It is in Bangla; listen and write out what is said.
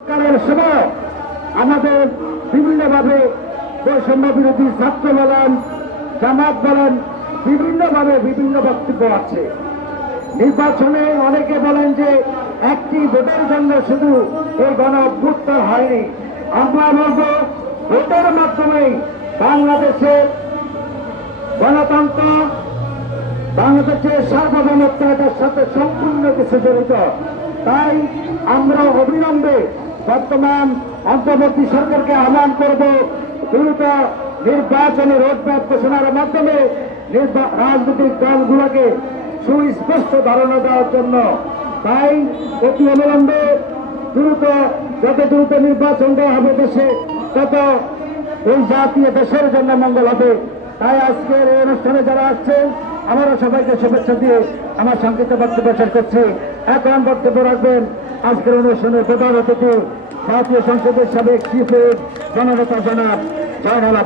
সরকারের সময় আমাদের বিভিন্নভাবে বৈষম্য বিরোধী ছাত্র বলেন, জামাত বলেন, বিভিন্নভাবে বিভিন্ন বক্তব্য আছে। নির্বাচনে অনেকে বলেন যে একটি ভোটের জন্য শুধু এই গণ হয়নি। আমরা বলব, ভোটের মাধ্যমেই বাংলাদেশের গণতন্ত্র, বাংলাদেশের সার্বভৌমত্ব এটার সাথে সম্পূর্ণ কিছু জড়িত। তাই আমরা অবিলম্বে বর্তমান অন্তর্বর্তী সরকারকে আহ্বান করব দ্রুত নির্বাচনী রোডম্যাপ ঘোষণার মাধ্যমে রাজনৈতিক দলগুলোকে সুস্পষ্ট ধারণা দেওয়ার জন্য। তাই অতি অবিলম্বে দ্রুত, যত দ্রুত নির্বাচন দেওয়া হবে দেশে, তত এই জাতীয় দেশের জন্য মঙ্গল হবে। তাই আজকের এই অনুষ্ঠানে যারা আসছেন, আমারও সবাইকে শুভেচ্ছা দিয়ে আমার সংক্ষিপ্ত বক্তব্য শেষ করছি। এখন বক্তব্য রাখবেন আজকের অনুষ্ঠানের প্রধান অতিথি ভারতীয় সংসদের সাবেক চিফ জননেতা জনাব জয়নাল